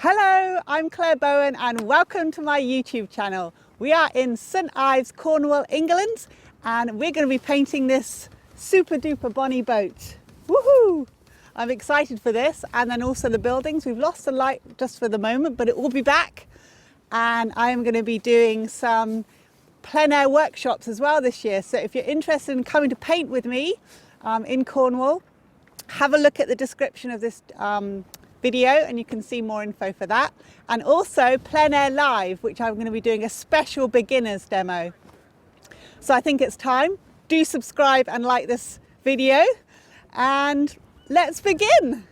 Hello, I'm Claire Bowen and welcome to my YouTube channel. We are in St Ives, Cornwall, England, and we're going to be painting this super duper bonny boat. Woohoo! I'm excited for this, and then also the buildings. We've lost the light just for the moment, but it will be back. And I am going to be doing some plein air workshops as well this year. So if you're interested in coming to paint with me in Cornwall, have a look at the description of this video and you can see more info for that. And also Plein Air Live, which I'm going to be doing a special beginners demo. So I think it's time. Do subscribe and like this video, and let's begin.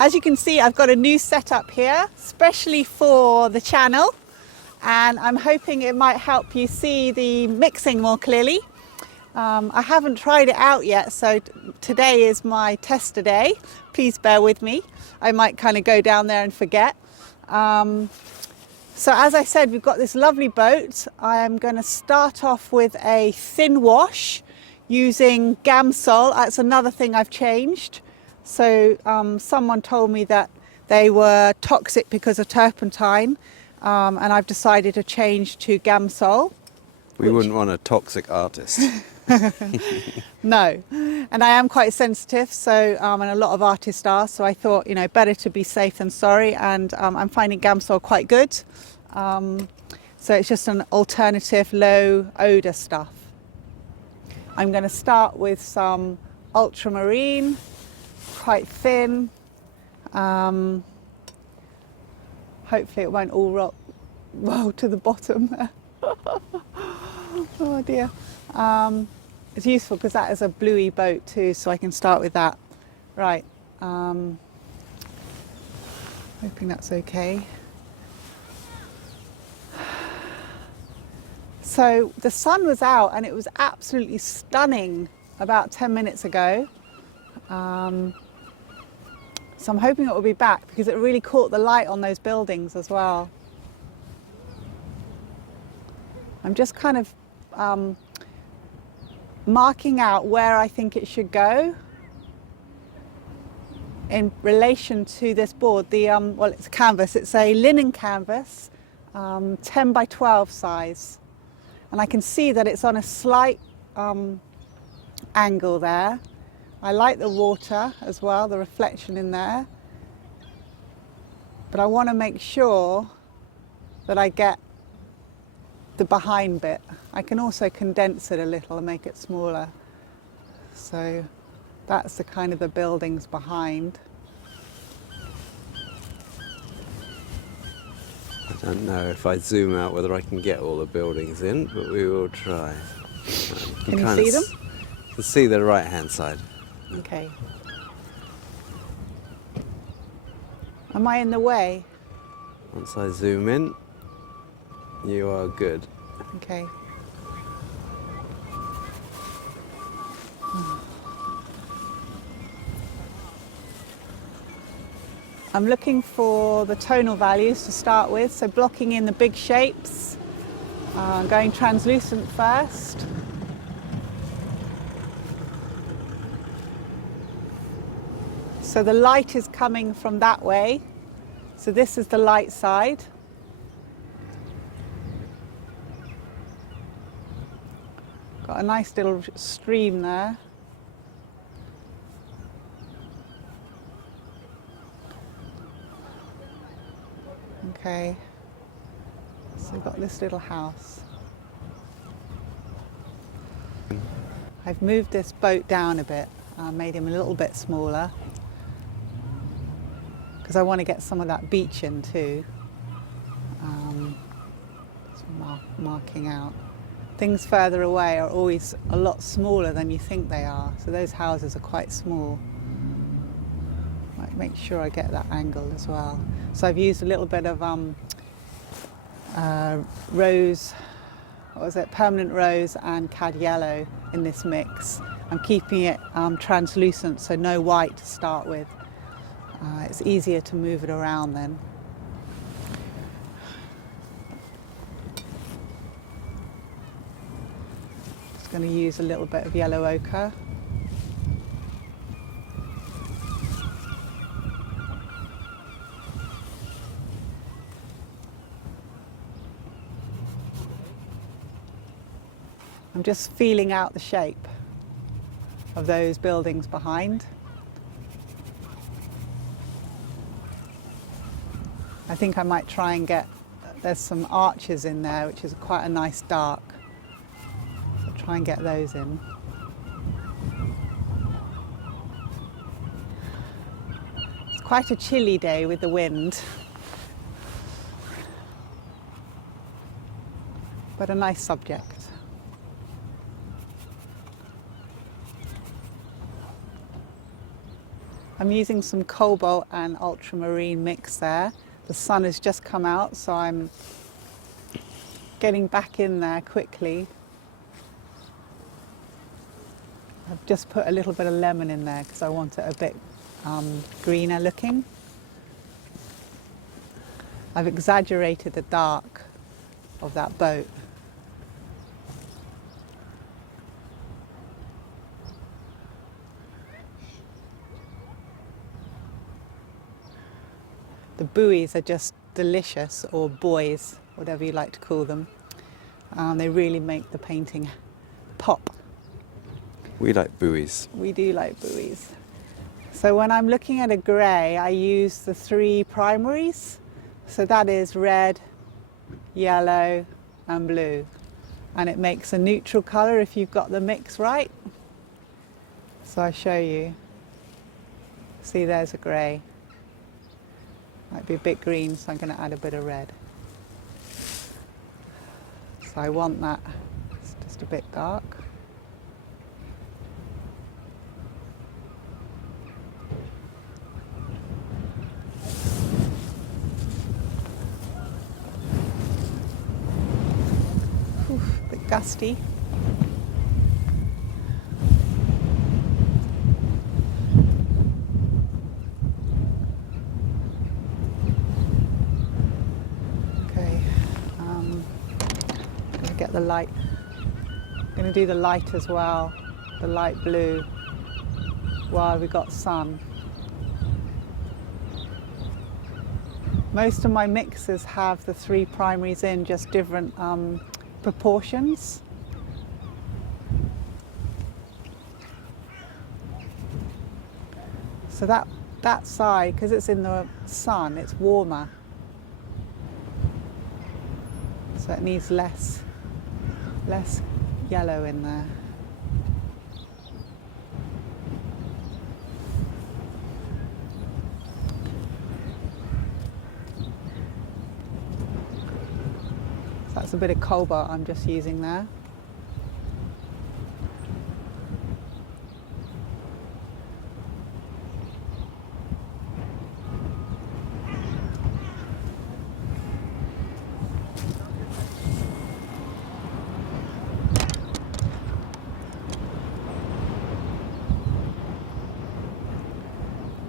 As you can see, I've got a new setup here, especially for the channel, and I'm hoping it might help you see the mixing more clearly. I haven't tried it out yet, so today is my tester day. Please bear with me. I might kind of go down there and forget. So as I said, we've got this lovely boat. I am going to start off with a thin wash using Gamsol. That's another thing I've changed. So someone told me that they were toxic because of turpentine, and I've decided to change to Gamsol. We wouldn't want a toxic artist. No, and I am quite sensitive, so and a lot of artists are, so I thought, you know, better to be safe than sorry, and I'm finding Gamsol quite good. So it's just an alternative low odour stuff. I'm going to start with some ultramarine, quite thin. Hopefully it won't all roll to the bottom there. Oh dear. It's useful because that is a bluey boat too, so I can start with that. Right. Hoping that's okay. So the sun was out and it was absolutely stunning about 10 minutes ago. So I'm hoping it will be back because it really caught the light on those buildings as well. I'm just kind of marking out where I think it should go in relation to this board. The well, it's a canvas. It's a linen canvas, 10 by 12 size, and I can see that it's on a slight angle there. I like the water as well, the reflection in there, but I want to make sure that I get the behind bit. I can also condense it a little and make it smaller. So that's the kind of the buildings behind. I don't know if I zoom out whether I can get all the buildings in, but we will try. Can you see them? You can see the right hand side. Okay. Am I in the way? Once I zoom in, you are good. Okay. I'm looking for the tonal values to start with, so blocking in the big shapes, going translucent first. So the light is coming from that way, so this is the light side. Got a nice little stream there. Okay, so we've got this little house. I've moved this boat down a bit, made him a little bit smaller, because I want to get some of that beach in too. Just marking out. Things further away are always a lot smaller than you think they are, so those houses are quite small. Might make sure I get that angle as well. So I've used a little bit of rose, what was it, permanent rose and cad yellow in this mix. I'm keeping it translucent, so no white to start with. It's easier to move it around then. Going to use a little bit of yellow ochre. I'm just feeling out the shape of those buildings behind. I think I might try and get, there's some arches in there, which is quite a nice dark. So try and get those in. It's quite a chilly day with the wind, but a nice subject. I'm using some cobalt and ultramarine mix there. The sun has just come out, so I'm getting back in there quickly. I've just put a little bit of lemon in there because I want it a bit greener looking. I've exaggerated the dark of that boat. The buoys are just delicious, or buoys, whatever you like to call them. They really make the painting pop. We like buoys. We do like buoys. So when I'm looking at a grey, I use the 3 primaries. So that is red, yellow and blue. And it makes a neutral colour if you've got the mix right. So I show you. See, there's a grey. Might be a bit green, so I'm going to add a bit of red. So I want that, it's just a bit dark. Oof, a bit gusty. Get the light. I'm going to do the light as well, the light blue, while we got sun. Most of my mixes have the 3 primaries in, just different proportions. So that side, because it's in the sun, it's warmer. So it needs less yellow in there. So that's a bit of cobalt I'm just using there.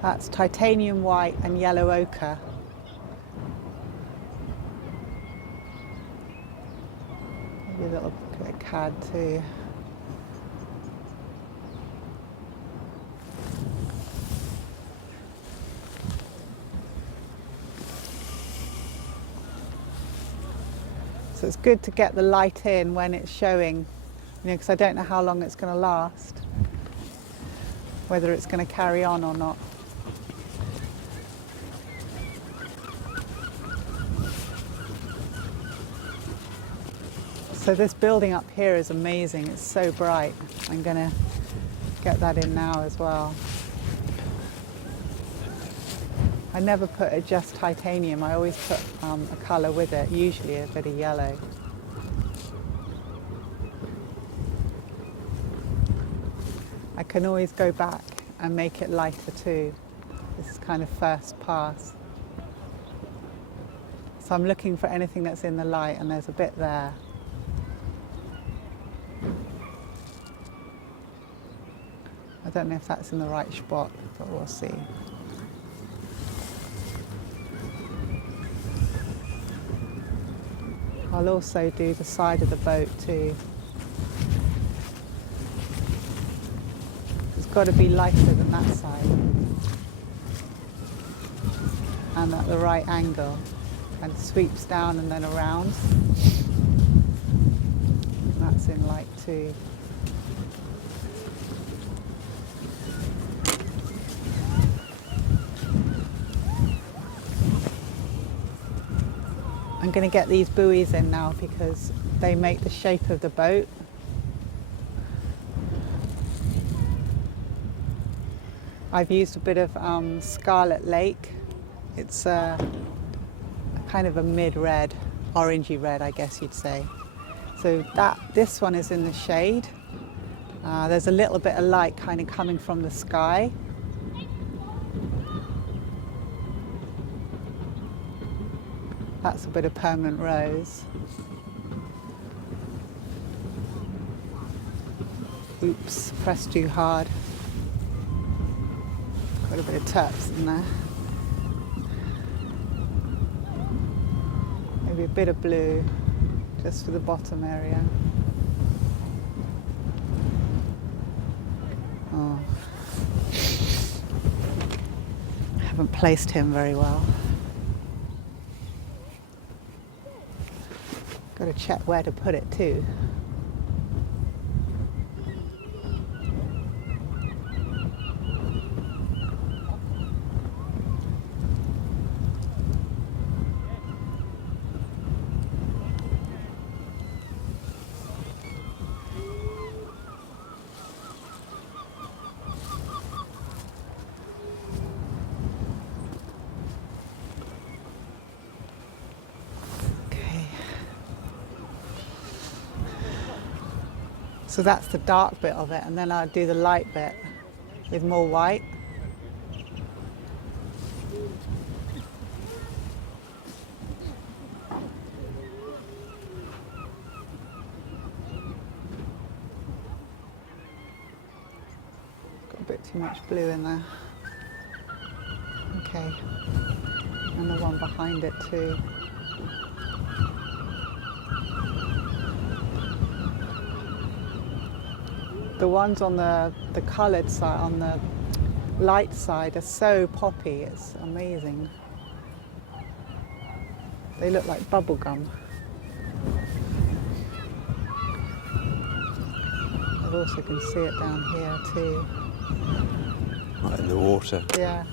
That's titanium white and yellow ochre. Maybe a little bit of cad too. So it's good to get the light in when it's showing, because I don't know how long it's going to last, whether it's going to carry on or not. So this building up here is amazing. It's so bright. I'm going to get that in now as well. I never put it just titanium. I always put a colour with it, usually a bit of yellow. I can always go back and make it lighter too. This is kind of first pass. So I'm looking for anything that's in the light, and there's a bit there. I don't know if that's in the right spot, but we'll see. I'll also do the side of the boat too. It's got to be lighter than that side. And at the right angle. And sweeps down and then around. And that's in light too. too. I'm going to get these buoys in now because they make the shape of the boat. I've used a bit of Scarlet Lake. It's kind of a mid-red, orangey red, I guess you'd say. So this one is in the shade. There's a little bit of light kind of coming from the sky. That's a bit of permanent rose. Oops, pressed too hard. Got a bit of terps in there. Maybe a bit of blue, just for the bottom area. Oh. I haven't placed him very well. Got to check where to put it too. So that's the dark bit of it, and then I'll do the light bit with more white. Got a bit too much blue in there. Okay, and the one behind it too. The ones on the coloured side, on the light side, are so poppy, it's amazing. They look like bubble gum. I also can see it down here too. Right in the water. Yeah.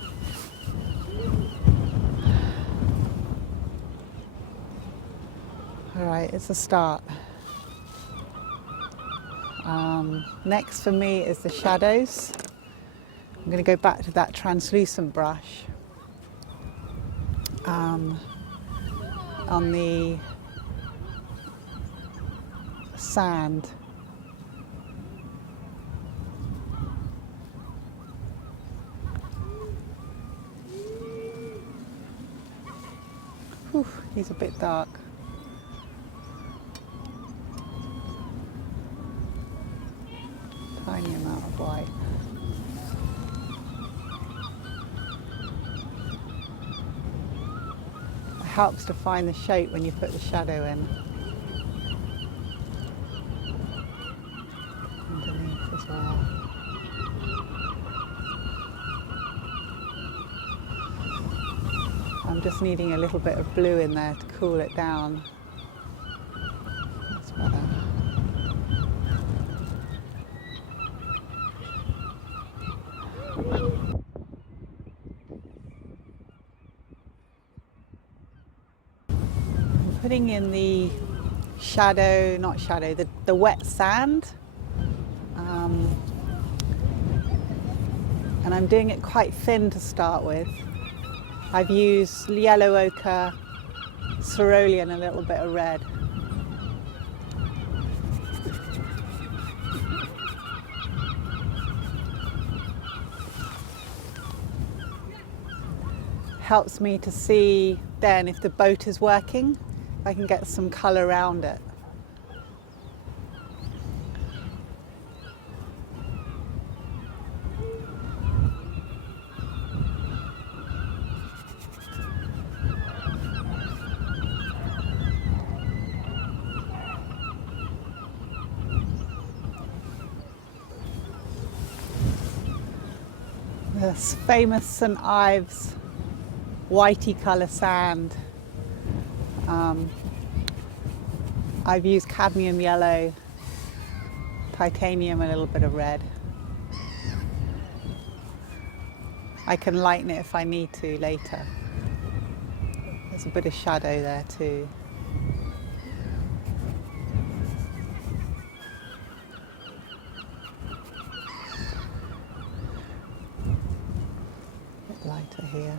All right, it's a start. Next for me is the shadows. I'm going to go back to that translucent brush on the sand. Whew, he's a bit dark. Tiny amount of white. It helps to find the shape when you put the shadow in. Underneath as well. I'm just needing a little bit of blue in there to cool it down. That's better. Putting in the shadow, not shadow, the wet sand. And I'm doing it quite thin to start with. I've used yellow ochre, cerulean, and a little bit of red. Helps me to see then if the boat is working. I can get some colour around it. This famous St Ives whitey colour sand. I've used cadmium yellow titanium, a little bit of red. I can lighten it if I need to later. There's a bit of shadow there too. A bit lighter here.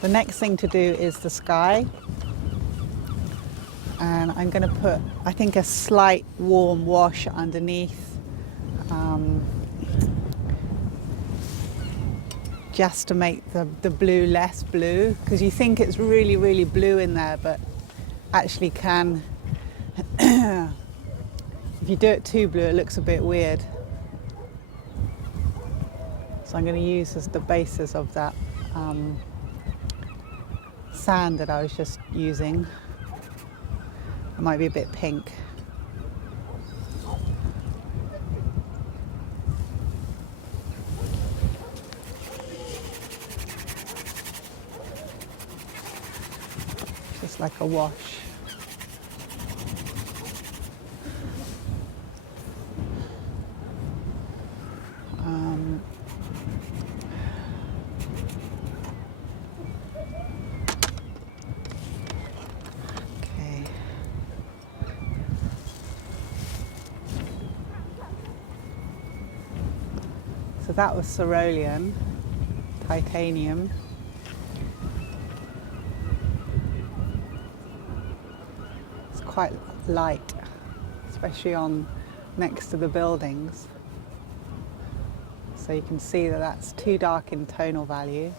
The next thing to do is the sky. And I'm going to put, I think, a slight warm wash underneath, just to make the blue less blue, because you think it's really, really blue in there, but actually can, if you do it too blue, it looks a bit weird. So I'm going to use as the basis of that sand that I was just using. It might be a bit pink. Just like a wash. Okay. So that was cerulean, titanium. It's quite light, especially on next to the buildings. So you can see that that's too dark in tonal value.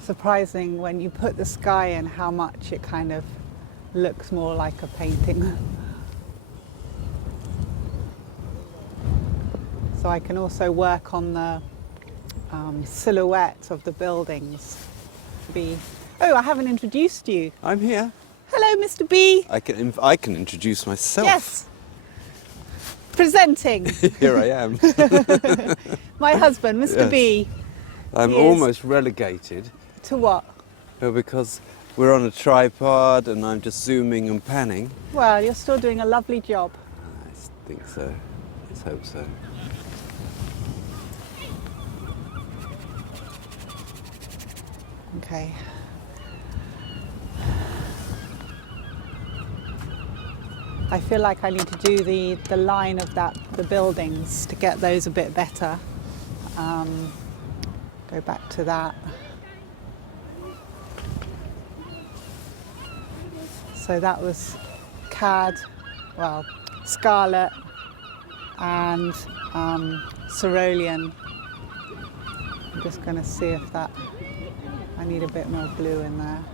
Surprising when you put the sky in how much it kind of looks more like a painting. So I can also work on the silhouette of the buildings. Oh, I haven't introduced you. I'm here. Hello, Mr. B. I can introduce myself. Yes. Presenting. Here I am. My husband, Mr. Yes. B. I'm He is- almost relegated. To what? Well, because we're on a tripod and I'm just zooming and panning. Well, you're still doing a lovely job. I think so. Let's hope so. Okay. I feel like I need to do the line of the buildings to get those a bit better. Go back to that. So that was cad, well, scarlet and cerulean. I'm just going to see if that, I need a bit more blue in there.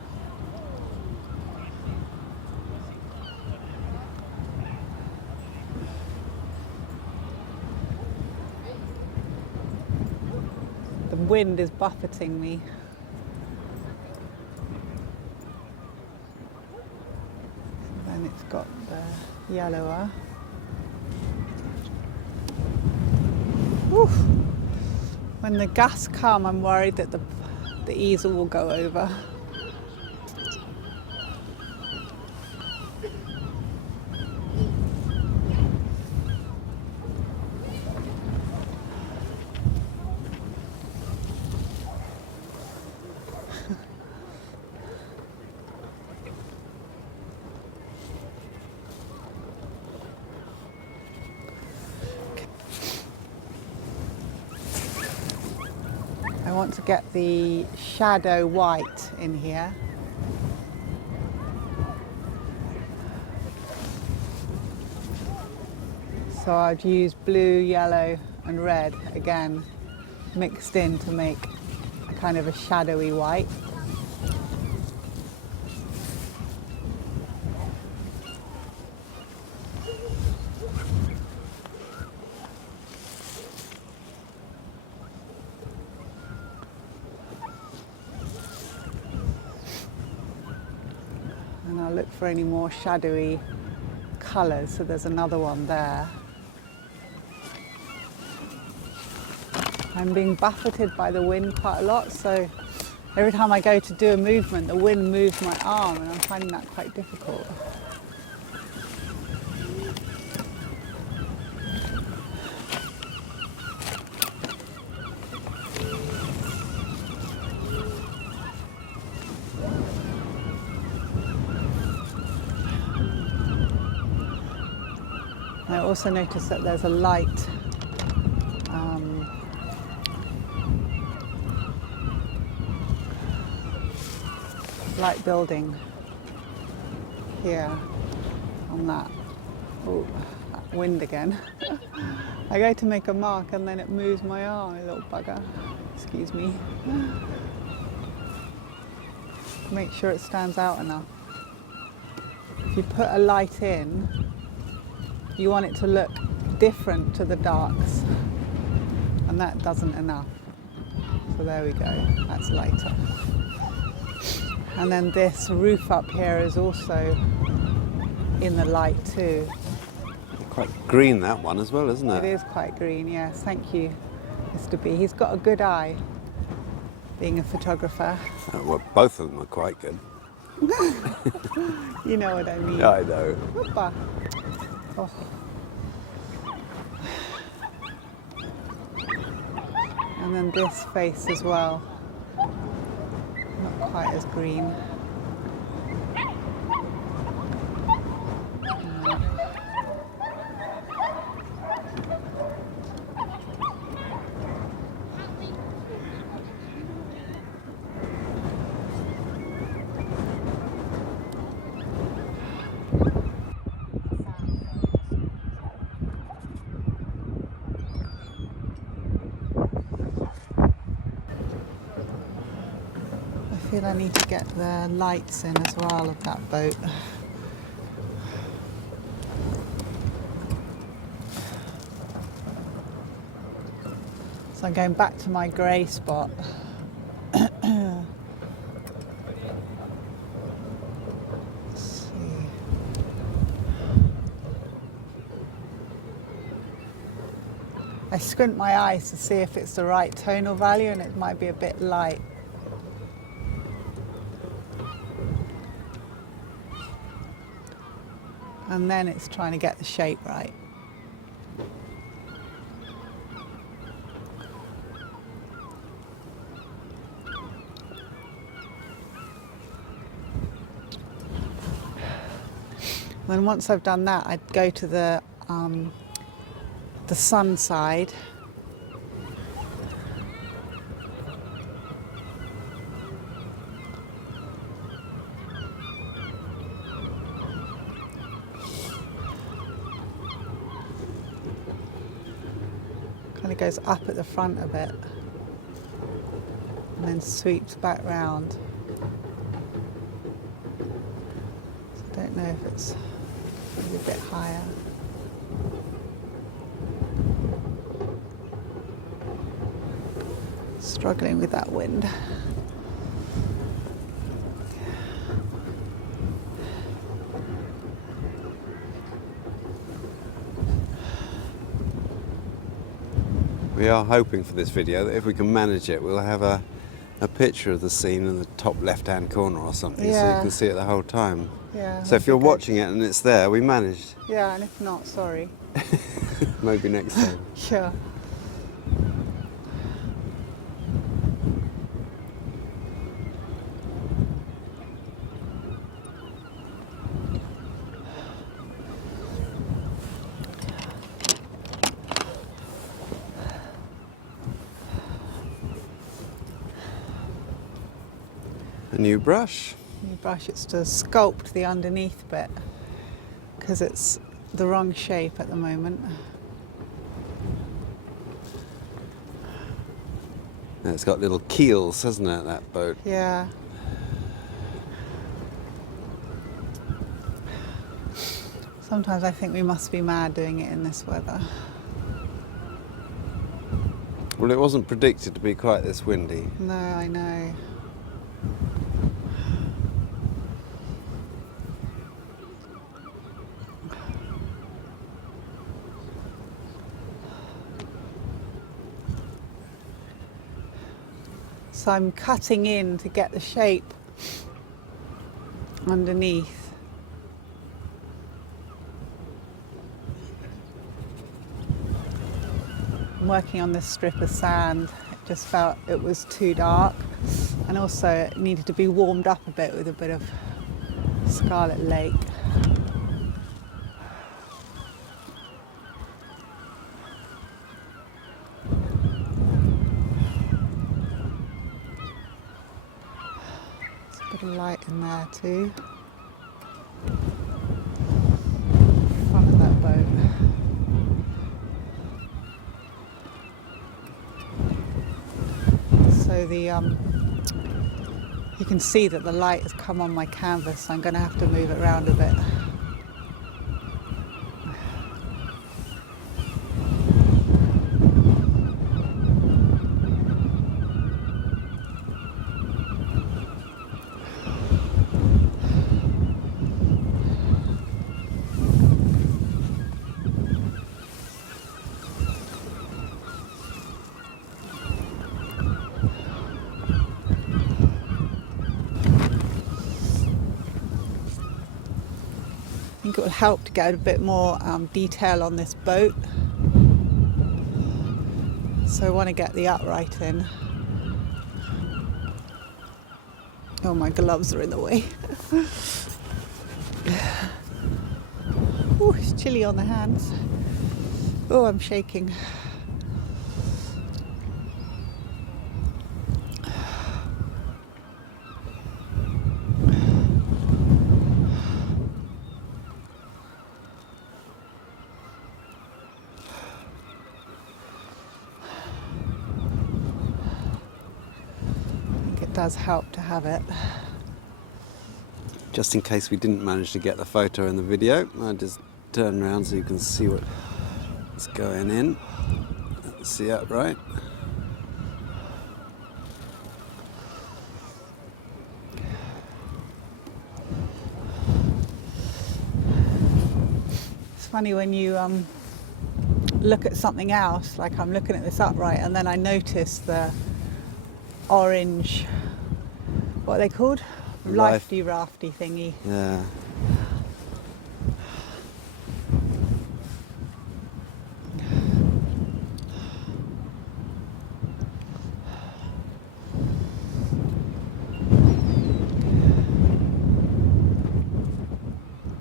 The wind is buffeting me. Then it's got the yellower. Whew. When the gusts come, I'm worried that the easel will go over. I want to get the shadow white in here. So I'd use blue, yellow and red again, mixed in to make a kind of a shadowy white. look for any more shadowy colours. So there's another one there. I'm being buffeted by the wind quite a lot, so every time I go to do a movement, the wind moves my arm, and I'm finding that quite difficult. I also noticed that there's a light building here on that. Oh, that wind again. I go to make a mark and then it moves my arm, a little bugger. Excuse me. Make sure it stands out enough. If you put a light in, you want it to look different to the darks, and that doesn't enough. So there we go, that's lighter. And then this roof up here is also in the light too. Quite green, that one as well, isn't it? It is quite green, yes. Thank you, Mr. B. He's got a good eye, being a photographer. Well, both of them are quite good. You know what I mean. I know. Hoppa. Oh. And then this face as well. Not quite as green. I feel I need to get the lights in as well of that boat. So I'm going back to my grey spot. Let's see. I squint my eyes to see if it's the right tonal value, and it might be a bit light. And then it's trying to get the shape right. Then once I've done that, I'd go to the sun side. Kind of goes up at the front a bit and then sweeps back round. So I don't know if it's maybe a bit higher. Struggling with that wind. We are hoping for this video that if we can manage it, we'll have a picture of the scene in the top left-hand corner or something, so you can see it the whole time. Yeah. So if you're watching it and it's there, we managed. Yeah, and if not, sorry. Maybe next time. Yeah. A new brush. New brush, it's to sculpt the underneath bit because it's the wrong shape at the moment. And it's got little keels, hasn't it, that boat? Yeah. Sometimes I think we must be mad doing it in this weather. Well, it wasn't predicted to be quite this windy. No, I know. So I'm cutting in to get the shape underneath. I'm working on this strip of sand. It just felt it was too dark, and also it needed to be warmed up a bit with a bit of Scarlet Lake. There's a bit of light in there too. Front of that boat. So you can see that the light has come on my canvas, so I'm going to have to move it around a bit. I think it will help to get a bit more detail on this boat. So I want to get the upright in. Oh, my gloves are in the way. Oh, it's chilly on the hands. Oh, I'm shaking. Does help to have it. Just in case we didn't manage to get the photo in the video, I'll just turn around so you can see what's going in. See that right? It's funny when you look at something else, like I'm looking at this upright, and then I notice the orange, what are they called? Lifety rafty thingy. Yeah.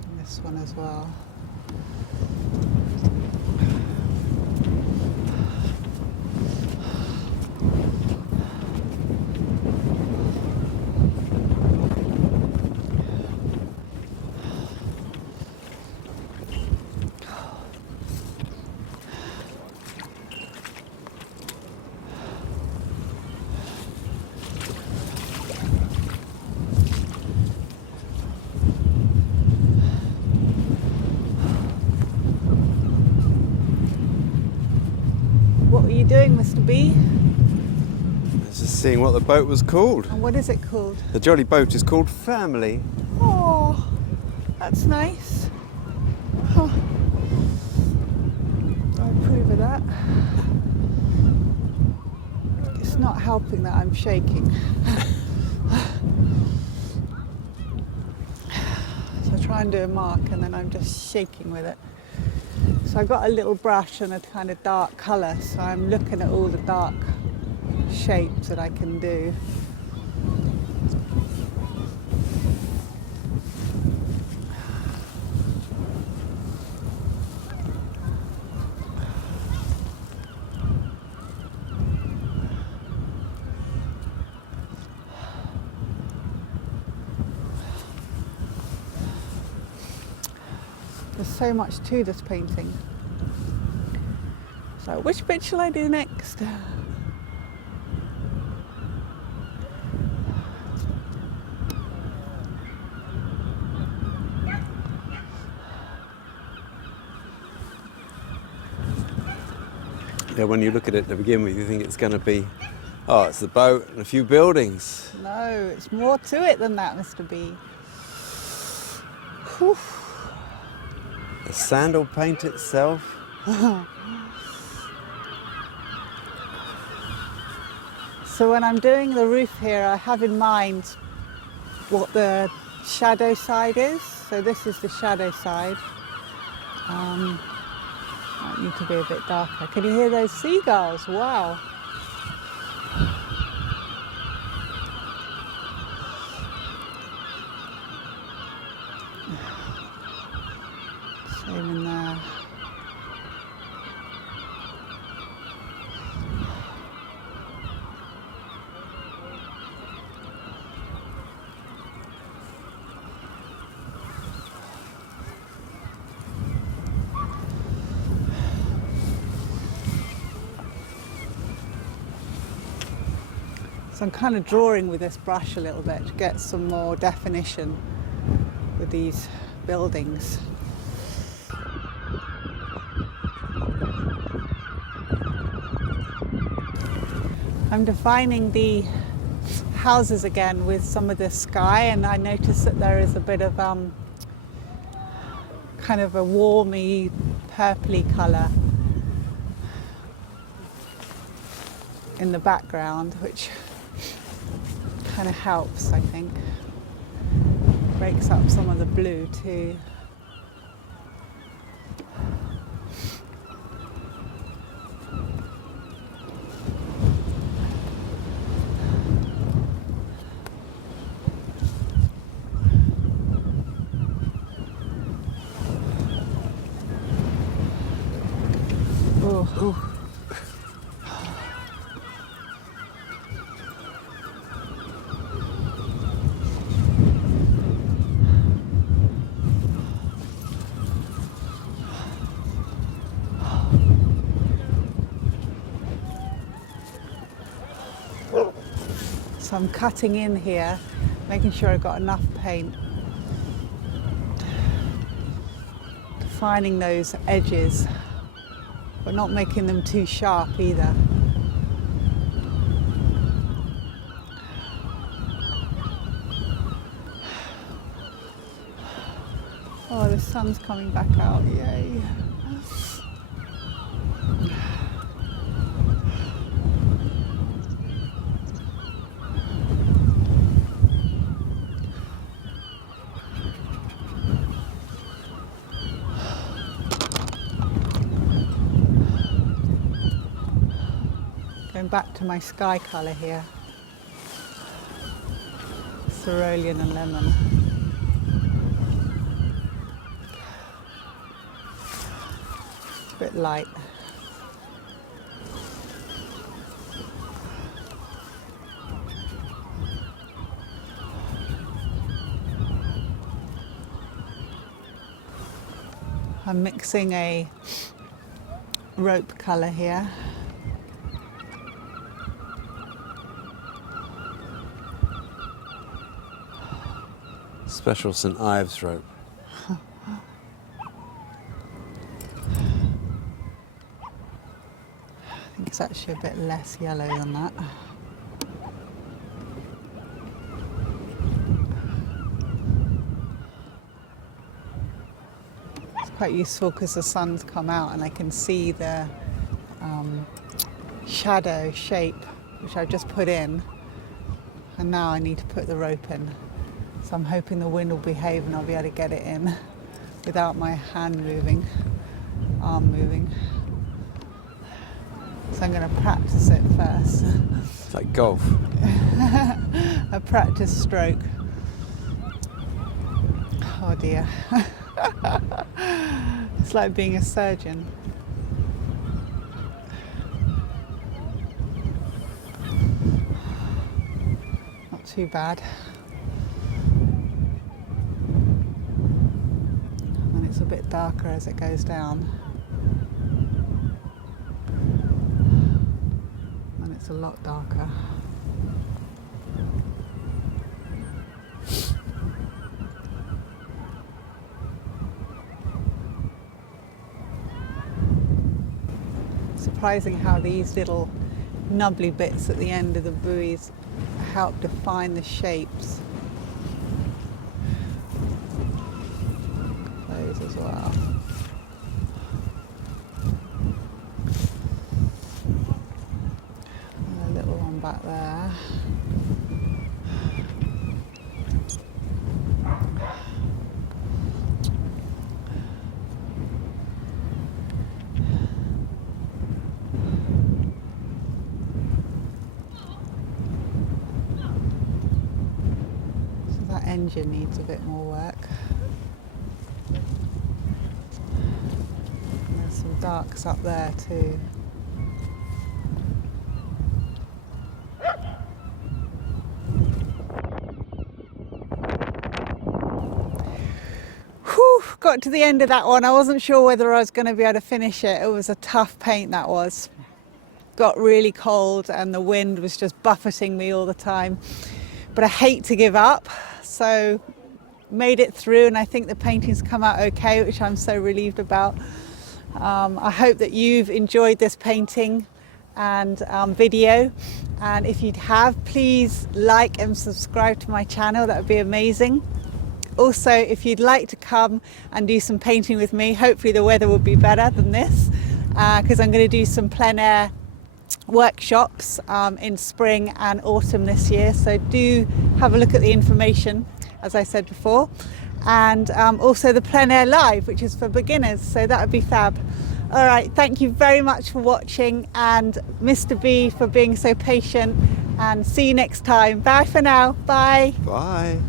And this one as well. What were you doing, Mr. B? I was just seeing what the boat was called. And what is it called? The jolly boat is called Family. Oh, that's nice. Huh. I approve of that. It's not helping that I'm shaking. So I try and do a mark and then I'm just shaking with it. So I've got a little brush and a kind of dark colour, so I'm looking at all the dark shapes that I can do. There's so much to this painting. So which bit shall I do next? Yeah, when you look at it to begin with, you think it's going to be, oh, it's the boat and a few buildings. No, it's more to it than that, Mr. B. Whew. The sandal paint itself. So when I'm doing the roof here, I have in mind what the shadow side is. So this is the shadow side. Might need to be a bit darker. Can you hear those seagulls? Wow. Same in there. So I'm kind of drawing with this brush a little bit to get some more definition with these buildings. I'm defining the houses again with some of the sky, and I notice that there is a bit of kind of a warmy purpley colour in the background, which kind of helps, I think. Breaks up some of the blue too. Ooh. So I'm cutting in here, making sure I've got enough paint. Defining those edges, but not making them too sharp either. Oh, the sun's coming back out, yay. Going back to my sky colour here. Cerulean and lemon. A bit light. I'm mixing a rope colour here. Special St Ives rope. I think it's actually a bit less yellow than that. It's quite useful because the sun's come out and I can see the shadow shape which I've just put in, and now I need to put the rope in. So I'm hoping the wind will behave and I'll be able to get it in without my hand moving, arm moving. So I'm going to practice it first. It's like golf. A practice stroke. Oh dear. It's like being a surgeon. Not too bad. And it's a bit darker as it goes down. And it's a lot darker. Surprising how these little nubbly bits at the end of the buoys help define the shapes. Those as well. And a little one back there. So that engine needs a bit more work. And there's some darks up there too. Got to the end of that one. I wasn't sure whether I was going to be able to finish it. It was a tough paint, that was. Got really cold and the wind was just buffeting me all the time. But I hate to give up, so made it through, and I think the painting's come out okay, which I'm so relieved about. I hope that you've enjoyed this painting and video, and if you have, please like and subscribe to my channel. That would be amazing. Also, if you'd like to come and do some painting with me, hopefully the weather will be better than this, because I'm going to do some plein air workshops in spring and autumn this year. So do have a look at the information, as I said before, and also the plein air live, which is for beginners, so that would be fab. All right, thank you very much for watching, and Mr. B for being so patient, and see you next time. Bye for now. Bye. Bye.